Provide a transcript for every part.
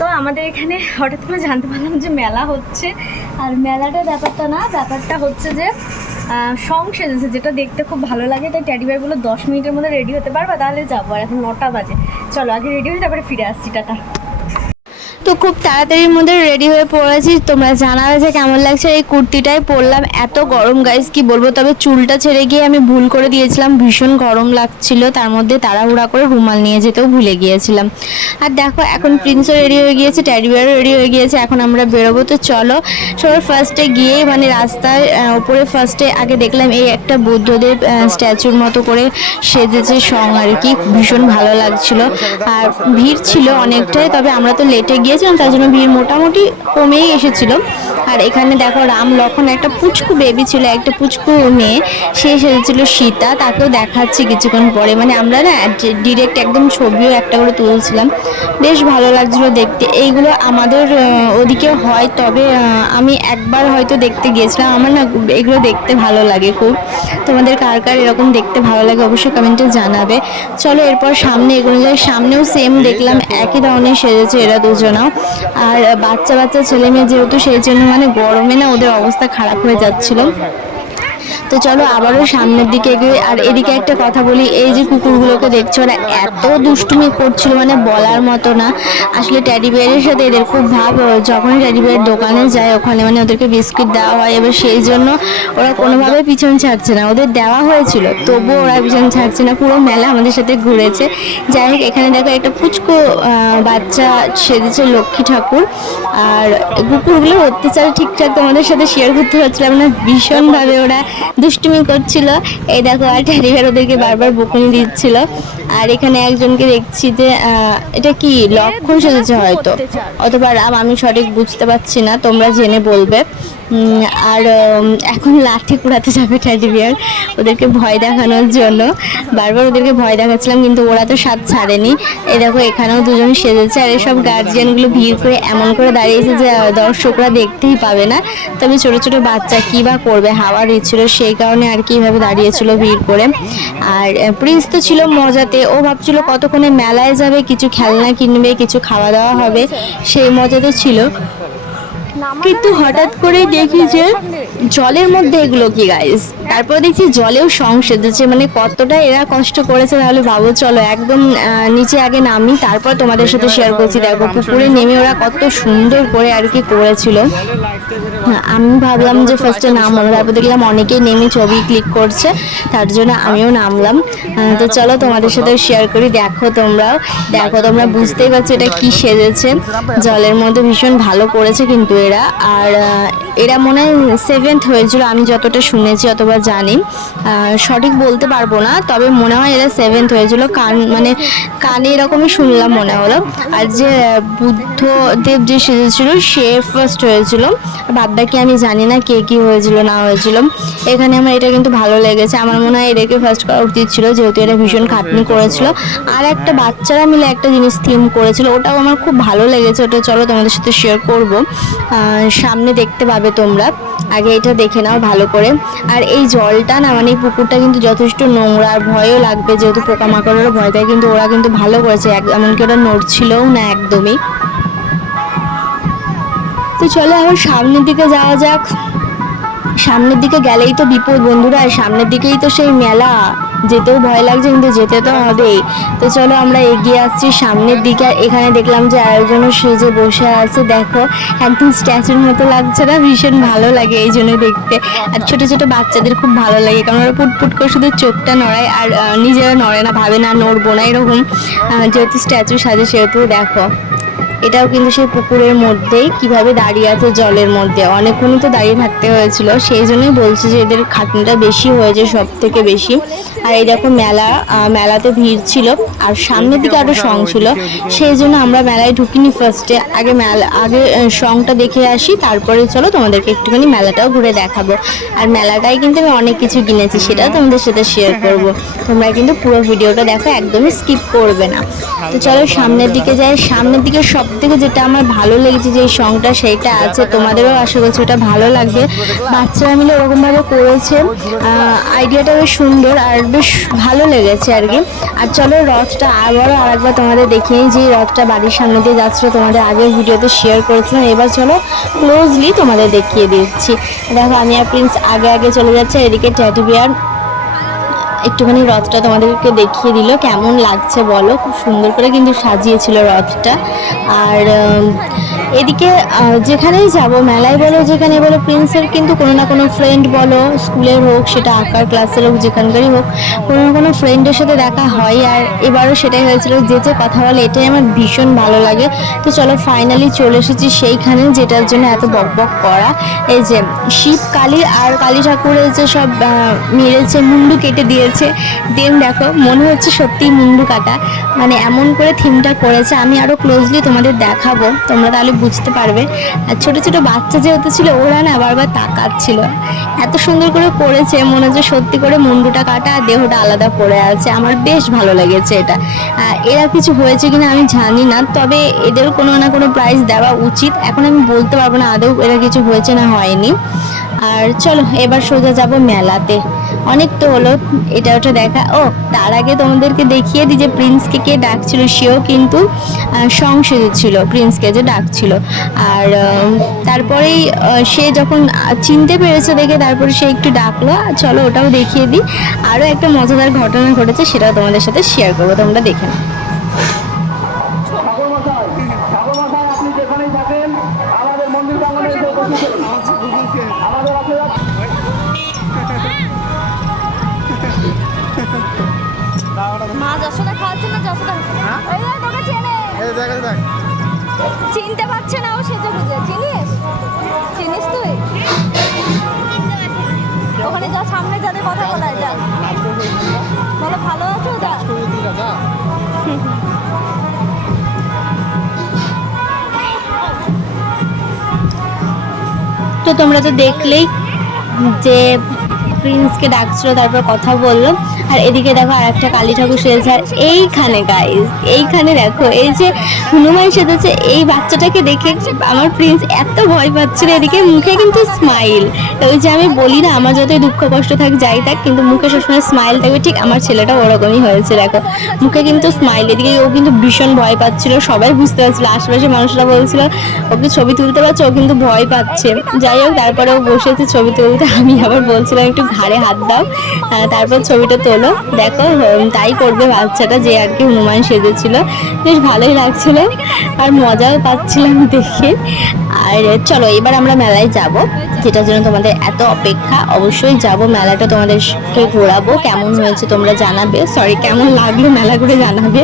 তো আমাদের এখানে হঠাৎ করে জানতে পারলাম যে মেলা হচ্ছে। আর মেলাটার ব্যাপারটা না, ব্যাপারটা হচ্ছে যে সং সেজেছে, যেটা দেখতে খুব ভালো লাগে। তাই ট্যাডি ভাইগুলো দশ মিনিটের মধ্যে রেডি হতে পারবা, তাহলে যাব। আর এখন নটা বাজে। চলো, আগে রেডি হয়ে তারপরে ফিরে আসছি, টাটা। তো খুব তাড়াতাড়ির মধ্যে রেডি হয়ে পড়েছি। তোমরা জানাবে যে কেমন লাগছে এই কুর্তিটাই পরলাম। এত গরম গাইস কি বলব? তবে চুলটা ছেড়ে গিয়ে আমি ভুল করে দিয়েছিলাম। ভীষণ গরম লাগছিল। তার মধ্যে তাড়াহুড়া করে রুমাল নিয়ে যেতেও ভুলে গিয়েছিলাম। আর দেখো, এখন প্রিন্সও রেডি হয়ে গিয়েছে ট্যাডিবিয়ারও রেডি হয়ে গিয়েছে, এখন আমরা বেরোবো। তো চলো সবার ফার্স্টে গিয়ে মানে রাস্তার ওপরে ফার্স্টে আগে দেখলাম এই একটা বুদ্ধদেব স্ট্যাচুর মতো করে সেজেছে সং আর কি। ভীষণ ভালো লাগছিল। আর ভিড় ছিল অনেকটাই, তবে আমরা তো লেটে গিয়েছিলাম, তার জন্য ভিড় মোটামুটি কমেই এসেছিল। আর এখানে দেখো, রাম লক্ষণ একটা পুচকু বেবি ছিল, একটা পুচকু মেয়ে, সে এসেছিল সীতা, তাকেও দেখাচ্ছি কিছুক্ষণ পরে। মানে আমরা না ডিরেক্ট একদম ছবিও একটা করে তুলছিলাম। বেশ ভালো লাগছিল দেখতে। এইগুলো আমাদের ওদিকে হয়, তবে আমি একবার হয়তো দেখতে গিয়েছিলাম। আমার না এগুলো দেখতে ভালো লাগে খুব। তোমাদের কার কার এরকম দেখতে ভালো লাগে অবশ্যই কমেন্টে জানাবে। চলো এরপর সামনে এগুলো যায় সামনেও সেম দেখলাম, একই ধরনের সেজেছে এরা দুজনাও। আর বাচ্চা বাচ্চা ছেলে মেয়ে যেহেতু, সেই জন্য মানে গরমে না ওদের অবস্থা খারাপ হয়ে যাচ্ছিল। তো চলো আবারও সামনের দিকে এগিয়ে আর এদিকে একটা কথা বলি এই যে কুকুরগুলোকে দেখছ ওরা এত দুষ্টুমি করছিল মানে বলার মতো না। আসলে ট্যাডি বিয়ারের সাথে এদের খুব ভাব ও যখনই ট্যাডি বিয়ার দোকানে যায় ওখানে মানে ওদেরকে বিস্কিট দেওয়া হয় এবার সেই জন্য ওরা কোনোভাবে পিছন ছাড়ছে না। ওদের দেওয়া হয়েছিল তবুও ওরা পিছন ছাড়ছে না পুরো মেলা আমাদের সাথে ঘুরেছে। যাই হোক এখানে দেখো একটা আহ, বাচ্চা সেজেছে লক্ষ্মী ঠাকুর। আর কুকুরগুলোর অত্যাচার ঠিকঠাক তোমাদের সাথে শেয়ার করতে পারছিলাম না ভীষণভাবে ওরা দুষ্টুমি করছিল। এই দেখো আর ট্যারিভার ওদেরকে বারবার বকুনি দিচ্ছিল। আর এখানে একজনকে দেখছি যে এটা কি লক্ষণ সেজেছে হয়তো। অথবা রাম আমি সঠিক বুঝতে পারছি না তোমরা জেনে বলবে। আর এখন লাঠি কুড়াতে যাবে ট্যাডি বিয়ার ওদেরকে ভয় দেখানোর জন্য। বারবার ওদেরকে ভয় দেখাচ্ছিলাম কিন্তু ওরা তো স্বাদ ছাড়েনি। এ দেখো এখানেও দুজন সেজেছে আর এসব গার্জিয়ানগুলো ভিড় করে এমন করে দাঁড়িয়েছে যে দর্শকরা দেখতেই পাবে না। তবে ছোট ছোট বাচ্চা কী বা করবে হাওয়া দিচ্ছিল সেই কারণে আর কি এইভাবে দাঁড়িয়েছিল ভিড় করে। আর প্রিন্স তো ছিল মজাতে ও ভাবছিল কতক্ষণে মেলায় যাবে, কিছু খেলনা কিনবে, কিছু খাওয়া দাওয়া হবে, সেই মজাতে ছিল। কিন্তু হঠাৎ করে দেখি যে জলের মধ্যে এগুলো কি গাইস তারপর দেখছি জলেও সং সেজেছে মানে কতটা এরা কষ্ট করেছে, তাহলে ভাবো, চলো একদম নিচে আগে নামি, তারপর তোমাদের সাথে শেয়ার করছি। দেখো, পুকুরে নেমে ওরা কত সুন্দর করে আর কি করেছিল। আমি ভাবলাম যে ফার্স্টে নামলাম তারপর দেখলাম অনেকেই নেমে ছবি ক্লিক করছে তার জন্য আমিও নামলাম। তো চলো তোমাদের সাথে শেয়ার করি দেখো তোমরাও। দেখো তোমরা বুঝতেই পারছ এটা কি সেজেছে। জলের মধ্যে ভীষণ ভালো করেছে কিন্তু এরা। আর এরা মনে হয় সেভেন্থ হয়েছিল আমি যতটা শুনেছি অথবা জানি। সঠিক বলতে পারব না তবে মনে হয় এরা সেভেন্থ হয়েছিল। কান মানে কানে এরকমই শুনলাম মনে হলো। আর যে বুদ্ধদেব যে সেজেছিল সে ফার্স্ট হয়েছিল। বাদ বাকি আমি জানি না, কে কি হয়েছিল, না হয়েছিল। এখানে আমার এটা কিন্তু ভালো লেগেছে। আমার মনে হয় এটাকে ফার্স্ট করা উচিত ছিল, যেহেতু এটা ভীষণ খাটনি করেছিল। আর একটা বাচ্চারা মিলে একটা জিনিস থিম করেছিল, ওটাও আমার খুব ভালো লেগেছে। ওটা চলো তোমাদের সাথে শেয়ার করব। সামনে দেখতে পাবে তোমরা। আগে এটা দেখে নাও ভালো করে। আর এই জলটা না মানে পুকুরটা কিন্তু যথেষ্ট নোংরা, আর ভয়ও লাগবে। যেহেতু পোকামাকড়েরও ভয় থাকে, কিন্তু ওরা কিন্তু ভালো করেছে। এমনকি ওরা নড়ছিলও না একদমই। তো চলো এখন সামনের দিকে যাওয়া যাক। সামনের দিকে গেলেই তো বিপদ বন্ধুরা সামনের দিকেই তো সেই মেলা। যেতেও ভয় লাগছে, কিন্তু যেতে তো হবেই। তো চলো আমরা এগিয়ে আসছি সামনের দিকে। এখানে দেখলাম যে আরেকজনও সেজে বসে আছে, দেখো, একদম স্ট্যাচুর মতো লাগছে না? ভীষণ ভালো লাগে এই জন্য দেখতে। আর ছোট ছোট বাচ্চাদের খুব ভালো লাগে, কারণ ওরা পুটপুট করে শুধু চোখটা নড়ায়, আর নিজেরা নড়ে না, ভাবে না, নড়বো না, এরকম। যেহেতু স্ট্যাচু সাজে, সেহেতু দেখো। এটাও কিন্তু সেই পুকুরের মধ্যেই, কীভাবে দাঁড়িয়ে আছে জলের মধ্যে। অনেকক্ষণই তো দাঁড়িয়ে থাকতে হয়েছিল, সেই জন্যই বলছি যে এদের খাটনিটা বেশি হয়েছে সব থেকে বেশি। আর এই দেখো মেলা মেলাতে ভিড় ছিল, আর সামনের দিকে আরও সং ছিল। সেই জন্য আমরা মেলায় ঢুকিনি ফার্স্টে আগে মেলা, আগে সংটা দেখে আসি, তারপরে চলো তোমাদেরকে একটুখানি মেলাটাও ঘুরে দেখাবো। আর মেলাটায় কিন্তু আমি অনেক কিছু কিনেছি, সেটাও তোমাদের সাথে শেয়ার করব। তোমরা কিন্তু পুরো ভিডিওটা দেখো, একদমই স্কিপ করবে না। তো চলো সামনের দিকে যাই, সামনের দিকে সব থেকে যেটা আমার ভালো লেগেছে যে সংটা সেইটা আছে। তোমাদেরও আশা করছি ওটা ভালো লাগবে। বাচ্চারা মিলে ওরকমভাবে করেছে আইডিয়াটা বেশ সুন্দর আর বেশ ভালো লেগেছে আর কি। আর চলো, রথটা আবারও আরেকবার তোমাদের দেখিয়ে যে রথটা বাড়ির সামনে দিয়ে যাচ্ছিল তোমাদের আগের ভিডিওতে শেয়ার করেছিলাম। এবার চলো ক্লোজলি তোমাদের দেখিয়ে দিচ্ছি। দেখো আমি আর প্রিন্স আগে আগে চলে যাচ্ছে। এদিকে ট্যাটু বিয়ার একটুখানি রথটা তোমাদেরকে দেখিয়ে দিল। কেমন লাগছে বলো? খুব সুন্দর করে কিন্তু সাজিয়েছিল রথটা। আর এদিকে যেখানেই যাব, মেলায় বলো, যেখানে বলো প্রিন্সের কিন্তু কোনো না কোনো ফ্রেন্ড বলো স্কুলের হোক, সেটা আঁকার ক্লাসের হোক, যেখানকারই হোক, কোনো না কোনো ফ্রেন্ডের সাথে দেখা হয়। আর এবারও সেটাই হয়েছিল যে যে কথা বলে, এটাই আমার ভীষণ ভালো লাগে। তো চলো ফাইনালি চলে এসেছি সেইখানে, যেটার জন্য এত বক বক করা। এই যে, শিব, কালী আর কালী ঠাকুরের যে সব মেরেছে, মুন্ডু কেটে দিয়েছে। দেন দেখো, মনে হচ্ছে সত্যি মুন্ডু কাটা। মানে এমন করে থিমটা করেছে, আমি আরও ক্লোজলি তোমাদের দেখাবো। তোমরা তাহলে বুঝতে পারবে। আর ছোট ছোট বাচ্চা যেহেতু ছিল, ওরা না বারবার তাকাচ্ছিল। এত সুন্দর করে করেছে মনে হচ্ছে সত্যি করে মুন্ডুটা কাটা আর দেহটা আলাদা পড়ে আছে। আমার বেশ ভালো লেগেছে এটা। এরা কিছু হয়েছে কিনা আমি জানি না, তবে এদের কোনো না কোনো প্রাইজ দেওয়া উচিত। এখন আমি বলতে পারব না আদৌ এরা কিছু হয়েছে না হয়নি। আর চলো, এবার সোজা যাব মেলাতে। অনেক তো হলো, এটা ওটা দেখা। ও, তার আগে তোমাদেরকে দেখিয়ে দিই যে প্রিন্সকে কে ডাকছিল, সেও কিন্তু সংসদে ছিল, প্রিন্সকে যে ডাকছিল। আর তারপরেই সে যখন চিনতে পেরেছে দেখে তারপরে সে একটু ডাকলো। চলো ওটাও দেখিয়ে দিই। আরও একটা মজাদার ঘটনা ঘটেছে, সেটাও তোমাদের সাথে শেয়ার করব, তোমরা দেখে নাও। চিনতে পারছে না ও সেজে বুঝে চিনিস? চিনিস তুই? ওখানে যা সামনে যাদের কথা বলায় যা। বলো ভালো আছো? যা। তো তোমরা তো দেখলেই যে প্রিন্সকে ডাকছিল তারপর কথা বলল। আর এদিকে দেখো আর একটা কালী ঠাকুর সেজেছে আর এইখানে গাইজ এইখানে দেখো, এই যে হনুমান সেজেছে, এই বাচ্চাটাকে দেখে আমার প্রিন্স এত ভয় পাচ্ছিল, এদিকে মুখে কিন্তু স্মাইল ওই যে আমি বলি না, আমার যতই দুঃখ কষ্ট থাক, যাই থাক, কিন্তু মুখে সবসময় স্মাইল থাকবে ঠিক আমার ছেলেটা ওরকমই হয়েছে, দেখো। মুখে কিন্তু স্মাইল এদিকে ও কিন্তু ভীষণ ভয় পাচ্ছিল, সবাই বুঝতে পারছিল, আশেপাশে মানুষরা বলছিল, ওকে ছবি তুলতে পারছে? ও কিন্তু ভয় পাচ্ছে। যাই হোক, তারপরে ও বসেছে ছবি তুলতে, আমি আবার বলছিলাম, একটু ঘাড়ে হাত দাও। তারপর ছবিটা তোলো। দেখো তাই করবে বাচ্চাটা যে আর কি হনুমান সেজেছিল। বেশ ভালোই লাগছিল আর মজাও পাচ্ছিলাম দেখে। আর চলো, এবার আমরা মেলায় যাব, যেটার জন্য তোমাদের এত অপেক্ষা। অবশ্যই যাব, মেলাটা তোমাদেরকে ঘোরাবো। কেমন হয়েছে তোমরা জানাবে। সরি কেমন লাগল মেলা ঘুরে জানাবে।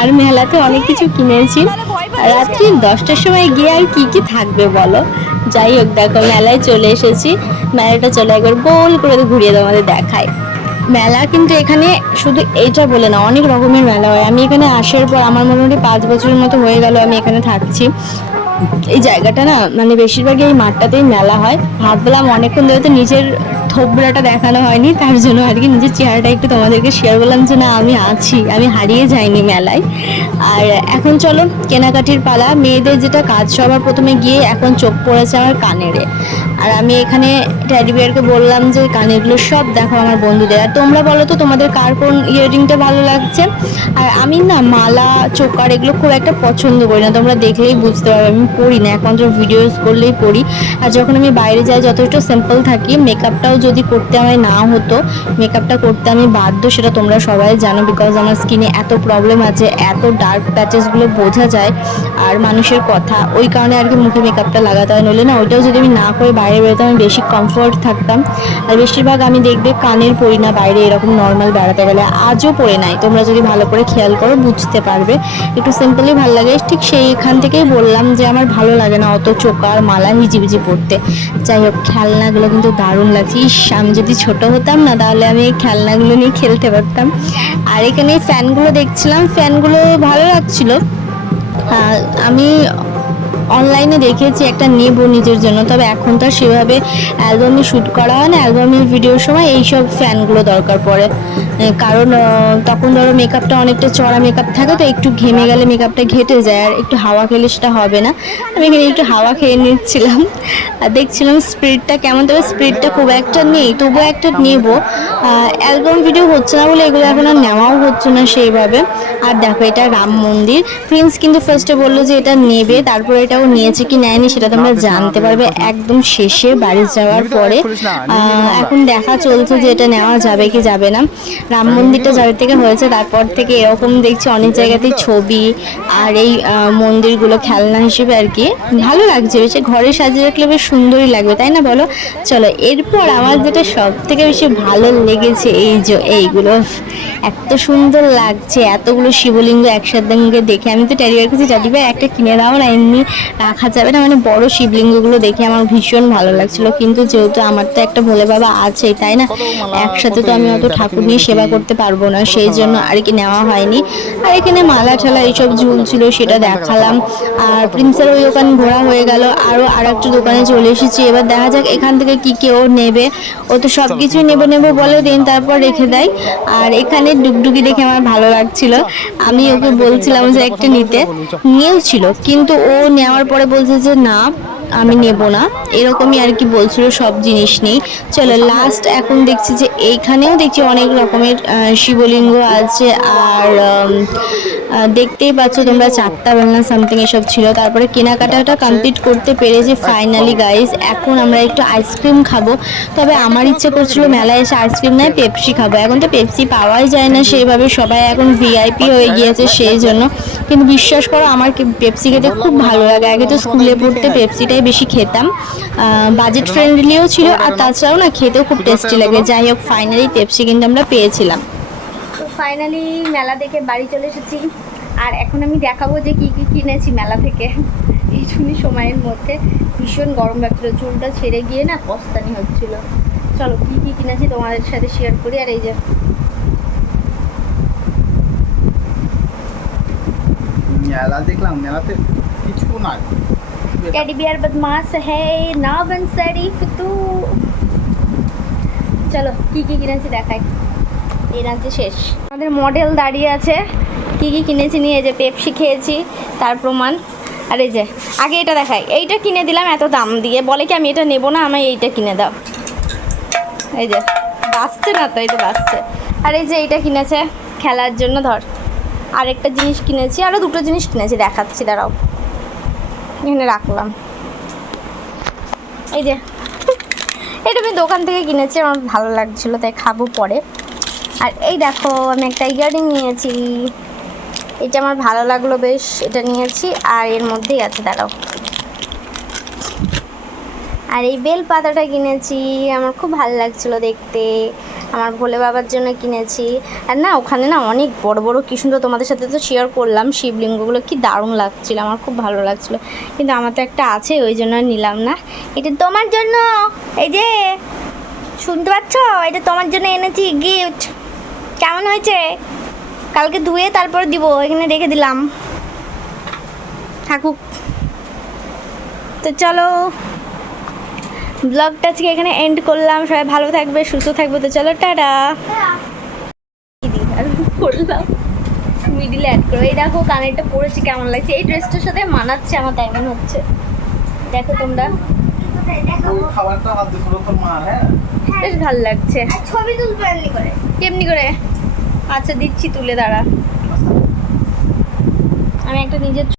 আর মেলাতে অনেক কিছু কিনেছি। রাত্রি দশটার সময় গিয়ে আর কি কি থাকবে বলো? যাই হোক, দেখো, মেলায় চলে এসেছি। মেলাটা চলে একবার গোল করে ঘুরিয়ে তোমাদের দেখায় মেলা কিন্তু এখানে শুধু এটা বলে না, অনেক রকমের মেলা হয়। আমি এখানে আসার পর আমার মোটামুটি পাঁচ বছরের মতো হয়ে গেল আমি এখানে থাকছি। এই জায়গাটা না মানে বেশিরভাগই এই মাঠটাতেই মেলা হয়। ভাবলাম অনেকক্ষণ ধরে তো নিজের থোবড়াটা দেখানো হয়নি, তার জন্য আর কি নিজের চেহারাটা একটু তোমাদেরকে শেয়ার করলাম যে না, আমি আছি, আমি হারিয়ে যাইনি মেলায়। আর এখন চলো, কেনাকাটির পালা, মেয়েদের যেটা কাজ সবার প্রথমে গিয়ে এখন চোখ পড়েছে আমার কানেরে। আর আমি এখানে ট্যাডি বিয়ারকে বললাম যে কানেরগুলো সব দেখো আমার বন্ধুদের। আর তোমরা বলো তো, তোমাদের কার কোন ইয়ারিংটা ভালো লাগছে? আর আমি না, মালা, চোকার এগুলো খুব একটা পছন্দ করি না। তোমরা দেখলেই বুঝতে পারবে, আমি পড়ি না, একমাত্র ভিডিওস করলেই পড়ি আর যখন আমি বাইরে যাই, যথেষ্ট সিম্পল থাকি মেকআপটাও যদি করতে আমায় না হতো মেকআপটা করতে আমি বাধ্য, সেটা তোমরা সবাই জানো বিকজ আমার স্কিনে এত প্রবলেম আছে, এত ডার্ক প্যাচেসগুলো বোঝা যায় আর মানুষের কথা। ওই কারণে আর কি মুখে মেকআপটা লাগাতে হয়, নইলে না ওইটাও যদি আমি না করে বাইরে বেরোতাম, আমি বেশি কমফোর্ট থাকতাম। আর বেশিরভাগ আমি দেখবে কানের পরি না, বাইরে এরকম নর্মাল বেড়াতে গেলে। আজও পরে নাই, তোমরা যদি ভালো করে খেয়াল করো, বুঝতে পারবে। একটু সিম্পলি ভালো লাগে, ঠিক সেইখান থেকেই বললাম যে আমার ভালো লাগে না অত চোকার মালা হিজিবিজি পড়তে যাই হোক, খেলনাগুলো কিন্তু দারুণ লাগছে। ইস আমি যদি ছোট হতাম না, তাহলে আমি এই খেলনাগুলো নিয়ে খেলতে পারতাম। আর এখানে ফ্যানগুলো দেখছিলাম, ফ্যানগুলো ভালো লাগছিল। আমি অনলাইনে দেখেছি একটা নেব নিজের জন্য, তবে এখন তো সেভাবে অ্যালবামে শ্যুট করা হয় না অ্যালবামের ভিডিওর সময় এইসব ফ্যানগুলো দরকার পড়ে। কারণ তখন ধরো মেকআপটা অনেকটা চড়া মেকআপ থাকে, তো একটু ঘেমে গেলে মেকআপটা ঘেটে যায়, আর একটু হাওয়া খেলে সেটা হবে না। আমি এখানে একটু হাওয়া খেয়ে নিচ্ছিলাম, আর দেখছিলাম স্পিডটা কেমন, তবে স্পিডটা খুব একটা নেই, তবুও একটা নেব। অ্যালবাম ভিডিও হচ্ছে না বলে এগুলো এখন আর নেওয়াও হচ্ছে না সেইভাবে। আর দেখো এটা রাম মন্দির প্রিন্স কিন্তু ফার্স্টে বলল যে এটা নেবে, তারপর এটাও নিয়েছে কি নেয়নি সেটা তোমরা জানতে পারবে একদম শেষে বাড়ি যাওয়ার পরে। এখন দেখা চলছে যে এটা নেওয়া যাবে কি যাবে না। রাম মন্দিরটা যাবে থেকে হয়েছে তারপর থেকে এরকম দেখছি অনেক জায়গাতেই ছবি আর এই মন্দিরগুলো খেলনা হিসেবে আর কি। ভালো লাগছে বেশি ঘরে সাজিয়ে রাখলে বেশ সুন্দরই লাগবে তাই না বলো? চলো এরপর আমার যেটা সব থেকে বেশি ভালো লেগেছে এই যে এইগুলো এত সুন্দর লাগছে এতগুলো শিবলিঙ্গ একসাথে দেখে। আমি তো ট্যাডিবার কাছে ট্যাডিবার একটা কিনে দাও না এমনি। রাখা যাবে না। মানে বড় শিবলিঙ্গগুলো দেখে আমার ভীষণ ভালো লাগছিল। কিন্তু যেহেতু আমার তো একটা ভোলে বাবা আছেই, তাই না? একসাথে তো আমি অত ঠাকুর নিয়ে সেবা করতে পারব না, সেই জন্য আর কি নেওয়া হয়নি। আর এখানে মালা ঠালা এইসব ঝুলছিল, সেটা দেখালাম। আর প্রিন্সের ওই দোকান ঘোরা হয়ে গেল। আরও আর একটা দোকানে চলে এসেছি। এবার দেখা যাক এখান থেকে কি কেউ নেবে। ও তো সব কিছুই নেব নেব বলে দিন, তারপর রেখে দেয়। আর এখানে ডুগডুগি দেখে আমার ভালো লাগছিল। আমি ওকে বলছিলাম যে একটা নিতে। নিয়েও ছিল, কিন্তু ও নেওয়ার পরে বলছে যে, না, আমি নেব না। এরকমই আর কি বলছিল, সব জিনিস নেই। চলো লাস্ট এখন দেখছি যে, এইখানেও দেখছি অনেক রকমের শিবলিঙ্গ আছে আর দেখতেই পাচ্ছ তোমরা চারটা বেলনা সামথিং এসব ছিল। তারপরে কেনাকাটাটা কমপ্লিট করতে পেরেছি ফাইনালি গাইজ এখন আমরা একটু আইসক্রিম খাব। তবে আমার ইচ্ছে করছিল মেলায় এসে আইসক্রিম নয় পেপসি খাব। এখন তো পেপসি পাওয়াই যায় না সেইভাবে, সবাই এখন ভিআইপি হয়ে গিয়েছে সেই জন্য। কিন্তু বিশ্বাস করো, আমার পেপসি খেতে খুব ভালো লাগে। আগে তো স্কুলে পড়তে পেপসিটাই বেশি খেতাম। বাজেট ফ্রেন্ডলিও ছিল, আর তাছাড়াও না খেতেও খুব টেস্টি লাগে। যাই হোক ফাইনালি পেপসি কিন্তু আমরা পেয়েছিলাম। ফাইনালি মেলা দেখে বাড়ি চলে এসেছি। আর এখন আমি দেখাবো যে কি কি কিনেছি মেলা থেকে। এইটুকুনি সময়ের মধ্যে। ভীষণ গরম লাগছিল চুলটা ছেড়ে গিয়ে না পস্তানি হচ্ছিল। চলো কি কি কিনেছি তোমাদের সাথে শেয়ার করি আর এই যে। মেলা দেখলাম মেলাতে কিছু না টেডি বিয়ার বদমাস না বন শরীফ তু চলো কি কি কিনেছি দেখাই। এই শেষ। আমাদের মডেল দাঁড়িয়ে আছে। কি কি কিনেছি নিয়ে যে পেপসি খেয়েছি, তার প্রমাণ। আর এই যে, আগে এটা দেখাই। এইটা কিনে দিলাম এত দাম দিয়ে। বলে কি আমি এটা নেব না? আমায় এইটা কিনে দাও। এই যে, বাঁচছে না তো যে বাঁচছে। আর এই যে এইটা কিনেছে খেলার জন্য, ধর। আরেকটা জিনিস কিনেছি আরও দুটো জিনিস কিনেছি, দেখাচ্ছি, দাঁড়াও। এখানে রাখলাম। এই যে, এটা আমি দোকান থেকে কিনেছি, আমার ভালো লাগছিল, তাই খাব পরে। আর এই দেখো, আমি একটা ইয়ারিং নিয়েছি। এটা আমার ভালো লাগল বেশ, এটা নিয়েছি। আর এর মধ্যেই আছে, দাঁড়াও। আর এই বেল পাতাটা কিনেছি, আমার খুব ভালো লাগছিল দেখতে। আমার ভোলে বাবার জন্য কিনেছি। আর না, ওখানে না অনেক বড় বড় কি সুন্দর তোমাদের সাথে তো শেয়ার করলাম, শিবলিঙ্গগুলো কি দারুণ লাগছিল, আমার খুব ভালো লাগছিল। কিন্তু আমার তো একটা আছে, ওই জন্য নিলাম না। এটা তোমার জন্য, এই যে, শুনতে পাচ্ছ? এটা তোমার জন্য এনেছি গিফট কেমন হয়েছে? কালকে ধুয়ে তারপর দিব এখানে রেখে দিলাম। থাকুক। তো চলো ব্লগটা আজকে এখানে এন্ড করলাম। সবাই ভালো থাকবে সুস্থ থাকবে। তো চলো টাটা। করলাম। মিডিলে অ্যাড করো। এই দেখো কানেরটা পরেছি কেমন লাগছে? এই ড্রেসটার সাথে মানাচ্ছে আমার তাই মনে হচ্ছে। দেখো তোমরা। হ্যাঁ? বেশ ভালো লাগছে। ছবি এমনি করে। কেমনি করে? আচ্ছা দিচ্ছি তুলে দাঁড়া। আমি একটা নিজের